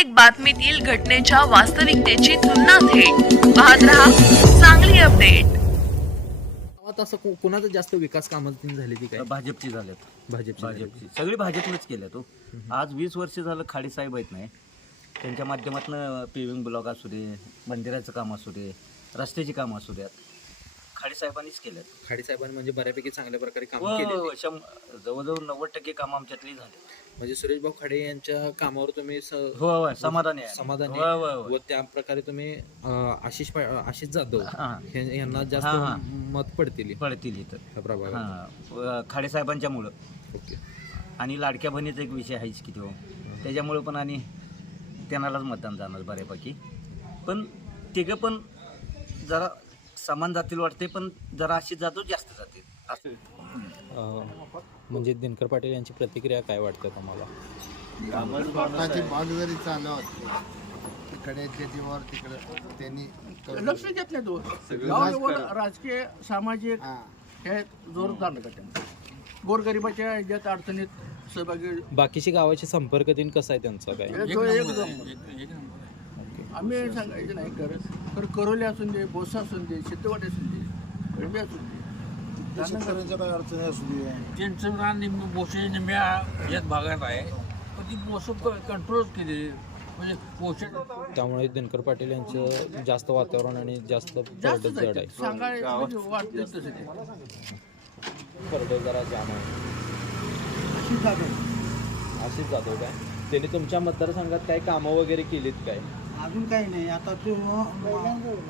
प्रत्येक बातमीतील घटनेच्या वास्तविकतेची तुलना थेट पाहत रहा सांगली अपडेट. गावात असं कोणाचा जास्त विकास कामं झाली ती काय? भाजपची झाल्यात. भाजपची सगळी भाजपनंच केल्या तो. आज 20 वर्ष झालं खाडी साहेब आहेत नाही, त्यांच्या माध्यमातून पेविंग ब्लॉक असू दे, मंदिराचं काम असू दे, रस्त्याची कामं असू द्यात, खाडी साहेबांनीच केल्यात. खाडी साहेबांनी म्हणजे बऱ्यापैकी चांगल्या प्रकारे काम केले. जवळजवळ 90% कामं आमच्यातली झाले. म्हणजे सुरेश भाऊ खाडे यांच्या कामावर तुम्ही हो समाधानी आहे. समाधानी होय, होय, होय. व त्या प्रकारे तुम्ही आशिष जाधव हां. यांना हां, जास्त मत पडतील पडतील इथं. त्या प्रभागात. खाडे साहेबांच्यामुळं ओके. आणि लाडक्या बहिणीचा एक विषय आहेच की तो, त्याच्यामुळं पण आणि त्यांनाच मतदान जाणार बऱ्यापैकी. पण तिघं पण जरा समान जातील वाटते, पण जरा अशी जातो जास्त जाते असं. म्हणजे दिनकर पाटील यांची प्रतिक्रिया काय वाटते तुम्हाला? स्वतःची बांधवरी चालवत इकडे त्याच्यावर तिकडे त्यांनी लक्ष देत नाही तो गावावर राजकीय सामाजिक हे जोरदार नका. गोरगरिबाच्या ह्याच्यात अडचणीत सहभागी बाकीची गावाचे संपर्क दिन कसा आहे त्यांचा काय? तो एकदम आम्ही सांगायचं नाही तर करोली असून दे, बोसा असून दे, शेतवाडी असून दे, कळंबी असून दे, शेतकऱ्यांच्या काय अडचणी असू दे. त्यांचं रान बोसे निम्या यात भागात आहे, पण ती बोस कंट्रोल केली म्हणजे पोषण. त्यामुळे दिनकर पाटील यांचं जास्त वातावरण आणि जास्त जास्त जड आहे. सांगायचं म्हणजे वाटतं तसं ते. परडे जरा जाम आहे. अशीच जातो काय? त्यांनी तुमच्या मतदारसंघात काही कामं वगैरे केलीत काय? अजून काही नाही. आता तो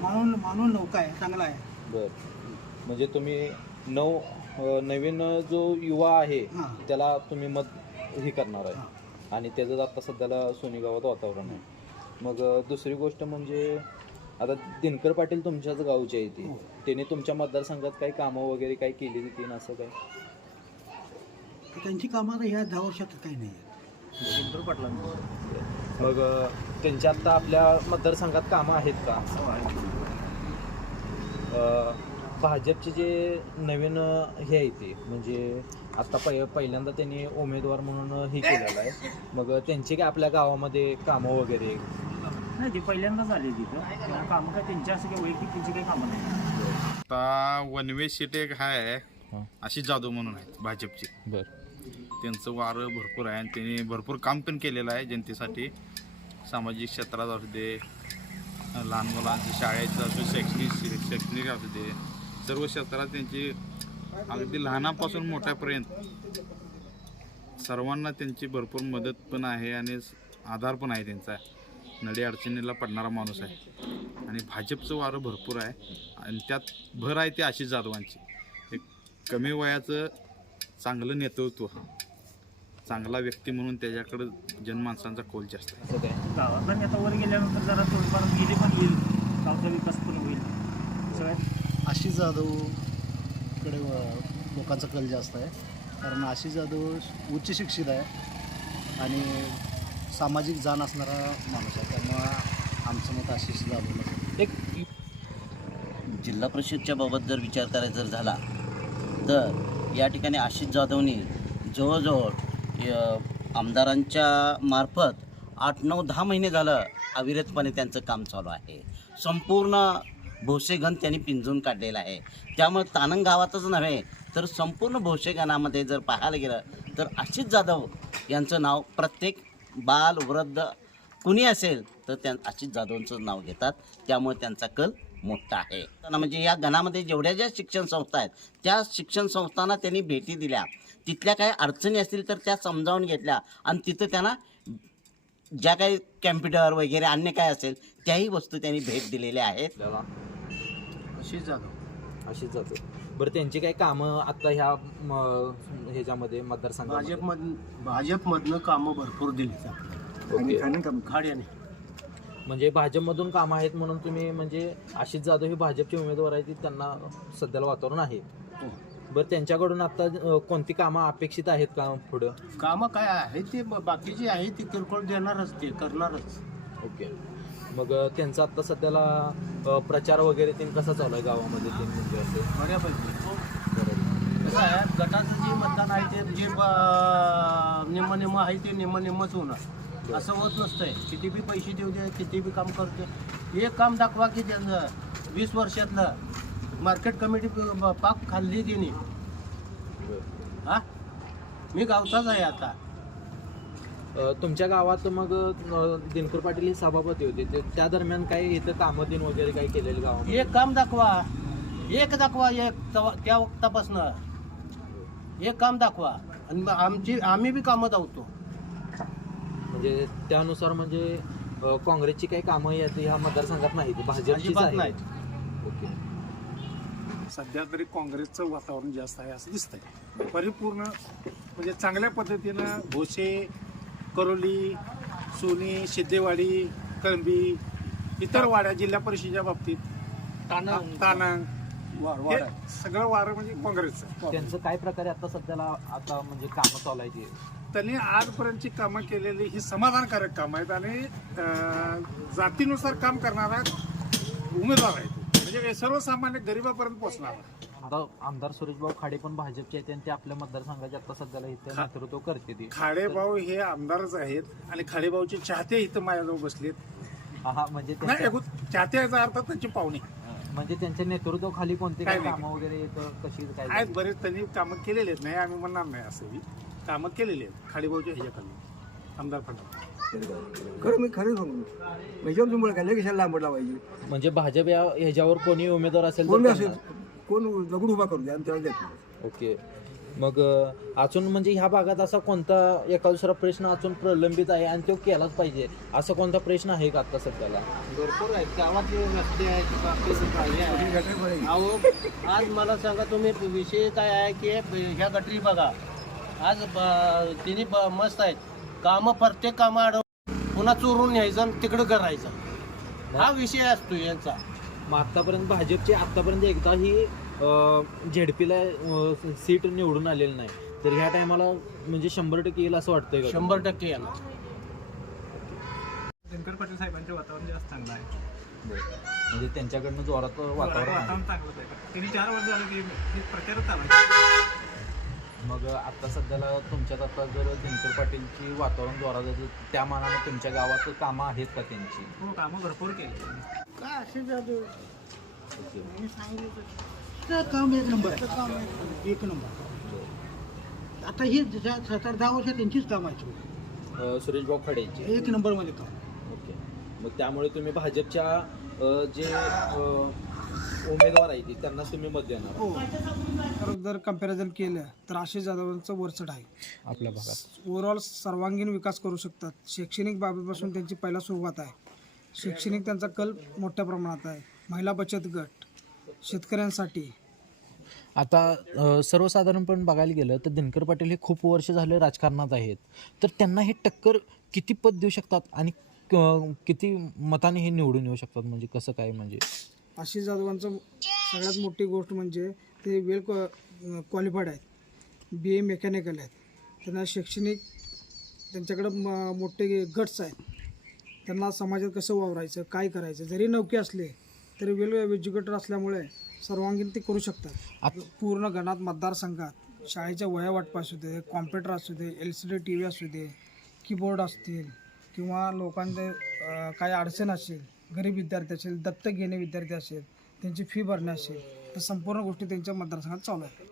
मानून नौका आहे, चांगला आहे. बर, म्हणजे तुम्ही नवीन जो युवा आहे त्याला तुम्ही मत हे करणार आहे आणि त्याचं आता सध्याला सोनी गावात वातावरण आहे. मग दुसरी गोष्ट म्हणजे आता दिनकर पाटील तुमच्याच गावचे आहे ती, त्याने तुमच्या मतदारसंघात काही कामं वगैरे काही केली ती असं काय? त्यांची कामं आता ह्या 10 वर्षात काही नाही. मग त्यांच्या आता आपल्या मतदारसंघात कामं आहेत का? भाजपचे जे नवीन हे आहे ते म्हणजे आता पहिल्यांदा त्यांनी उमेदवार म्हणून हे केलेलं आहे. मग त्यांची काय आपल्या गावामध्ये कामं वगैरे? नाही, ती पहिल्यांदा झाली तिथं. कामं काय त्यांची असं काही वैयक्तिक त्यांची काही कामं नाही. आता वनवे सीट एक आहे आशिष जाधव म्हणून आहे भाजपची. बरं. त्यांचं वारं भरपूर आहे आणि त्यांनी भरपूर काम पण केलेलं आहे जनतेसाठी. सामाजिक क्षेत्रात असू दे, लहान मुलांची शाळेचं असू, शैक्षणिक असू दे, सर्व क्षेत्रात त्यांची अगदी लहानापासून मोठ्यापर्यंत सर्वांना त्यांची भरपूर मदत पण आहे आणि आधार पण आहे त्यांचा. नडी अडचणीला पडणारा माणूस आहे आणि भाजपचं वारं भरपूर आहे आणि त्यात भर आहे ते आशिष जाधवांची. एक कमी वयाचं चांगलं नेतृत्व, चांगला व्यक्ती म्हणून त्याच्याकडं जनमानसांचा कौल जास्त आहे. गावाकडे आता वर गेल्यानंतर जरा थोडीफार गेले पण येईल, गावचा विकास पण होईल सगळ्यात. आशिष जाधवकडे लोकांचा कल जास्त आहे, कारण आशिष जाधव उच्च शिक्षित आहे आणि सामाजिक जाण असणारा माणूस आहे. त्यामुळं आमचं मत आशिष जाधवला. एक जिल्हा परिषदच्या बाबत जर विचार करायचा जर झाला तर या ठिकाणी आशिष जाधवनी जवळजवळ आमदारांच्या मार्फत 8-9-10 महिने झालं अविरतपणे त्यांचं काम चालू आहे. संपूर्ण भोसेगण त्यांनी पिंजून काढलेला आहे. त्यामुळे तानंग गावातच नव्हे तर संपूर्ण भोसेगणामध्ये जर पाहायला गेलं तर आशिष जाधव यांचं नाव प्रत्येक बाल वृद्ध कुणी असेल तर त्या आशिष जाधवांचं नाव घेतात. त्यामुळे त्यांचा कल मोठा आहे. म्हणजे या गणामध्ये जेवढ्या ज्या शिक्षण संस्था आहेत त्या शिक्षण संस्थांना त्यांनी भेटी दिल्या, तिथल्या काही अडचणी असतील तर त्या समजावून घेतल्या आणि तिथं त्यांना ज्या काही कॅम्प्युटर वगैरे अन्य काय असेल त्याही वस्तू त्यांनी भेट दिलेल्या आहेत. आशिष जाधव. बरं, त्यांची काही कामं आता ह्या ह्याच्यामध्ये मतदारसंघामध्ये भाजपमधनं कामं भरपूर दिली खाड्याने. म्हणजे भाजपमधून कामं आहेत म्हणून तुम्ही म्हणजे आशिष जाधव हे भाजपचे उमेदवार आहेत, त्यांना सध्याला वातावरण आहे. बरं, त्यांच्याकडून आता कोणती कामं अपेक्षित आहेत का पुढं? कामं काय आहे ते बाकीची आहे ती किरकोळ देणारच, ते करणारच. ओके. मग त्यांचा आता सध्याला प्रचार वगैरे ते कसा चालू आहे गावामध्ये ते म्हणजे असं? बऱ्यापैकी कसं आहे, गटाचं जे मतदान आहे ते जे निम्म आहे ते निम्मच होणार. असं होत नसतंय. किती बी पैसे देऊ दे, किती बी काम करते, एक काम दाखवा की त्यांचं 20 वर्षातलं मार्केट कमिटी पाक खाल्ली तिने. हा, मी गावचाच आहे आता. तुमच्या गावात मग दिनकर पाटील हे सभापती होते, त्या दरम्यान काय इथं कामं दिन वगैरे काय केलेले गावामध्ये? एक काम दाखवा, एक त्या वक्तापासनं एक काम दाखवा आणि आम्ही बी कामं धावतो. म्हणजे त्यानुसार म्हणजे काँग्रेसची काही कामं ह्या मतदारसंघात नाहीत, भाजपचीच अजिबात नाही. ओके. सध्या तरी काँग्रेसचं वातावरण जास्त आहे असं दिसतंय. परिपूर्ण म्हणजे चांगल्या पद्धतीनं भोसे, करोली, सोनी, सिद्धेवाडी, कळंबी, इतर वाड्या जिल्हा परिषदेच्या बाबतीत तानंग हे सगळं वारं म्हणजे काँग्रेसचं. त्यांचं काय प्रकारे आता सध्याला आता म्हणजे कामं चालू आहे? त्यांनी आजपर्यंतची कामं केलेली ही समाधानकारक कामं आहेत आणि जातीनुसार काम करणारा उमेदवार आहे. म्हणजे सर्वसामान्य गरिबापर्यंत पोहोचणार. आता आमदार सुरेशभाऊ खाडे पण भाजपचे आहेत आणि ते आपल्या मतदारसंघाचे आता सध्याला इथे नेतृत्व करते ते. खाडेभाऊ हे आमदारच आहेत आणि खाडेभाऊचे चाहते इथं माझ्याजवळ बसलेत. हा, म्हणजे नाही, चाहते याचा अर्थ त्यांची पाहुणे म्हणजे त्यांच्या नेतृत्वाखाली कोणते काय काय नाही. कामं वगैरे कशी काय आहेत. बरेच त्यांनी कामं केलेली आहेत, नाही आम्ही म्हणणार नाही असंही. कामं केलेली आहेत खाडेभाऊच्या ह्याच्याखाली आमदार फंड. खरं मी खरं सांगू ह्याच्यावर तुम्हाला काय कशाला लांब लावायची? म्हणजे भाजप ह्याच्यावर कोणी उमेदवार असेल तर कोण त्यांना- असेल कोण दगड उभा करू द्या आणि त्याला देतो. ओके. मग अजून म्हणजे ह्या भागात असा कोणता एका दुसरा प्रश्न अजून प्रलंबित आहे आणि तो केलाच पाहिजे असा कोणता प्रश्न आहे का आता सध्याला? भरपूर आहेत गावात रस्ते आहेत. अहो, आज मला सांगा तुम्ही विषय काय आहे की ह्या गटरी बघा आज तिन्ही मस्त आहेत. कामं प्रत्येक कामं अडव पुन्हा चोरून न्यायचं आणि तिकडं करायचं हा विषय असतो यांचा. मग आतापर्यंत भाजपची आतापर्यंत एकदाही झेडपीला सीट निवडून आलेली नाही, तर ह्या टायमाला म्हणजे 100% येईल असं वाटतंय का? 100% येणार. दिनकर पाटील साहेबांचे वातावरण जास्त चांगलं आहे. म्हणजे त्यांच्याकडनं जोरात वातावरण आहे. चांगलंच आहे. त्यांनी 4 वर्ष झालं की प्रचारच चालू आहे. मग आता सध्याला तुमच्यात आता जर दिनकर पाटीलची वातावरण जोरात आहे, त्या मानाने तुमच्या गावात कामं आहेत का त्यांची? हो, कामं भरपूर केली. काय असे जादू ओके. काम एक नंबर आहे. एक नंबर. आता ही 7-10 वर्ष त्यांचीच काम आहे. सुरेशभाऊ खाडेंची एक नंबरमध्ये काम. ओके. मग त्यामुळे तुम्ही भाजपच्या जे उमेदवार आहेत त्यांना तुम्ही मत देणार? हो. तर जर कंपॅरिझन केलं तर आशिष जाधवांचं वरचढ आहे आपल्या भागात. ओव्हरऑल सर्वांगीण विकास करू शकतात. शैक्षणिक बाबीपासून त्यांची पहिला सुरुवात आहे. शैक्षणिक त्यांचा कल मोठ्या प्रमाणात आहे. महिला बचत गट, शेतकऱ्यांसाठी. आता सर्वसाधारणपणे बघायला गेलं तर दिनकर पाटील हे खूप वर्ष झाले राजकारणात आहेत, तर त्यांना हे टक्कर किती पद देऊ शकतात आणि किती मताने हे निवडून येऊ शकतात? म्हणजे कसं काय? म्हणजे आशिष जाधवांचं सगळ्यात मोठी गोष्ट म्हणजे ते वेल क्वालिफाईड आहेत. BA मेकॅनिकल आहेत. त्यांना शैक्षणिक त्यांच्याकडं मोठे गट्स आहेत. त्यांना समाजात कसं वावरायचं, काय करायचं, जरी नौके असले तरी वेल एज्युकेटेड असल्यामुळे सर्वांगीण ते करू शकतात. पूर्ण गणात मतदारसंघात शाळेच्या वह्या वाटपा असू दे, कॉम्प्युटर असू दे, LCD TV असू दे, कीबोर्ड असतील किंवा लोकांचे काही अडचण असेल, गरीब विद्यार्थी असेल, दत्तक घेणे विद्यार्थी असेल, त्यांची फी भरणे असेल, तर संपूर्ण गोष्टी त्यांच्या मतदारसंघात चालू आहेत.